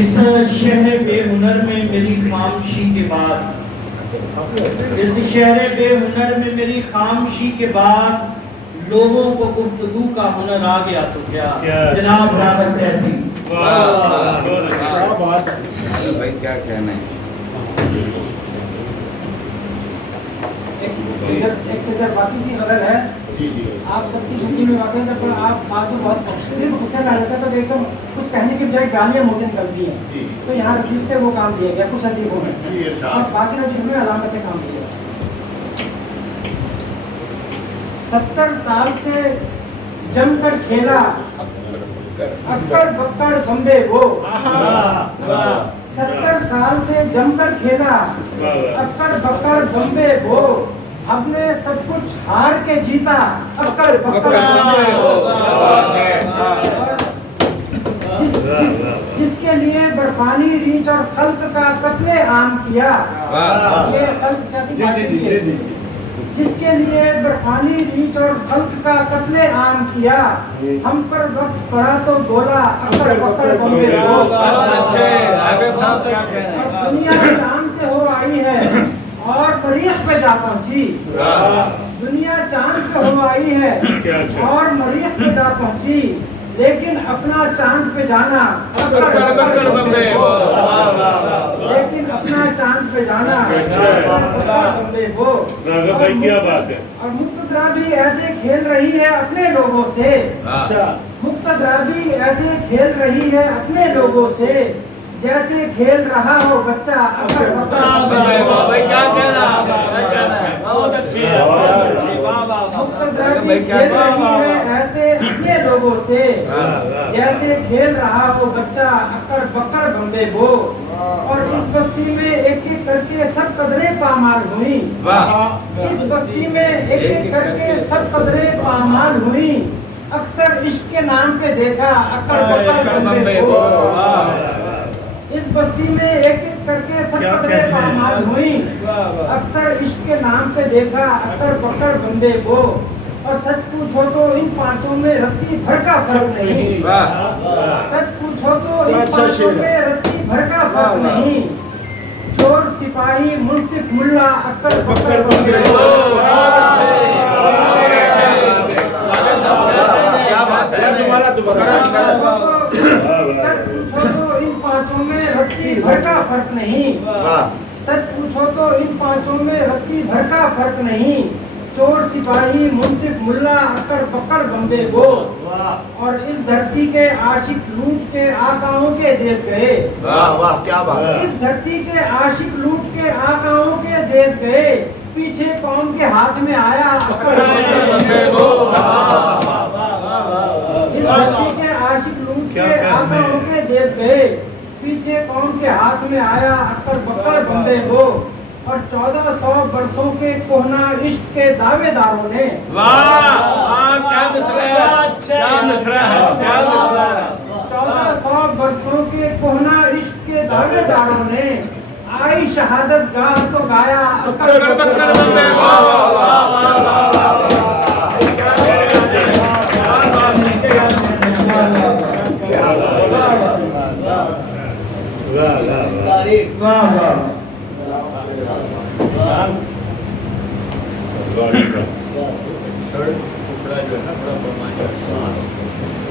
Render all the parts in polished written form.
اس شہر بے ہنر میں میری خاموشی کے بعد، اس شہر بے ہنر میں میری خاموشی کے بعد لوگوں کو گفتگو کا ہنر آ گیا تو کیا جناب راغب تہذیب۔ کیا بات ہے بھائی، کیا کہنا ہے؟ ایک تجرباتی سی غزل ہے، آپ سب کی زندگی میں واقع ہے، پر آپ بات میں بہت غصے میں آ جاتا ہے تو ایک دم کچھ کہنے کی بجائے گالیاں منہ سے نکلتی ہیں، تو یہاں ردیف سے وہ کام دیا گیا کچھ ردیفوں میں، اور باقی ردیف میں علامت کام دیا۔ 70 سال سے جم کر کھیلا اکڑ بکڑ بمبے وہ، 70 سال سے جم کر کھیلا اکڑ بکڑ بمبے وہ، اب نے سب کچھ ہار کے جیتا اکڑ بکڑ بمبے وہ۔ جس کے لیے برفانی ریچھ اور خلق کا قتل عام کیا، یہ خلق سیاسی پارٹی ہے، جس کے لیے برفانی ریچھ اور خلق کا قتل عام کیا، ہم پر وقت پڑا تو بولا اکڑ بکڑ بمبے وہ۔ دنیا چاند سے ہو آئی ہے اور مریخ پہ جا پہنچی، دنیا چاند پہ ہو آئی ہے اور مریخ پہ جا پہنچی، لیکن اپنا چاند پہ جانا اکڑ بکڑ بمبے وہ، لیکن اپنا چاند پہ جانا اکڑ بکڑ بمبے وہ۔ اور مقتدرہ بھی ایسے کھیل رہی ہے اپنے لوگوں سے، مقتدرہ بھی ایسے کھیل رہی ہے اپنے لوگوں سے، جیسے کھیل رہا ہو بچہ اکڑ بکڑ بمبے وہ۔ مقتدرہ بھی کھیل رہی ہے ایسے اپنے لوگوں سے، جیسے کھیل رہا ہو بچہ اکڑ بکڑ بمبے وہ۔ اور اس بستی میں ایک ایک کر کے سب قدریں پامال ہوئیں، اس بستی میں ایک ایک کر کے سب قدریں پامال ہوئیں، اکثر عشق کے نام پہ دیکھا اکڑ بکڑ بمبے وہ۔ اس بستی میں ایک ایک کر کے سب قدریں پامال ہوئیں، اکثر عشق کے نام پہ دیکھا اکڑ بکڑ بمبے وہ۔ اور سچ پوچھو تو ان پانچوں میں رتی بھر کا فرق نہیں، سچ پوچھو تو ان پانچوں میں رتی بھر کا فرق نہیں، چور سپاہی منصف ملا اکڑ بکڑ بمبے وہ۔ سچ پوچھو تو ان پانچوں میں رتی بھر کا فرق نہیں، سچ پوچھو تو ان پانچوں میں رتی بھر کا فرق نہیں، چور سپاہی منصف ملا اکڑ بکڑ بمبے وہ۔ اور اس دھرتی کے عاشق لوٹ کے آقاؤں کے دیس گئے، اس دھرتی کے عاشق لوٹ کے آقاؤں کے دیس گئے، پیچھے قوم کے ہاتھ میں آیا اکڑ بکڑ بمبے وہ۔ اس دھرتی کے عاشق لوٹ کے آقاؤں کے دیس گئے، پیچھے قوم کے ہاتھ میں آیا اکڑ بکڑ بمبے وہ۔ اور 1400 برسوں کے کہنا عشق کے دعوے داروں نے، 1400 برسوں کے کہنا عشق کے دعوے داروں نے، آئی شہادت گاہ تو گایا اکڑ بکڑ بمبے وہ۔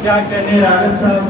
کیا کہنے راغب صاحب،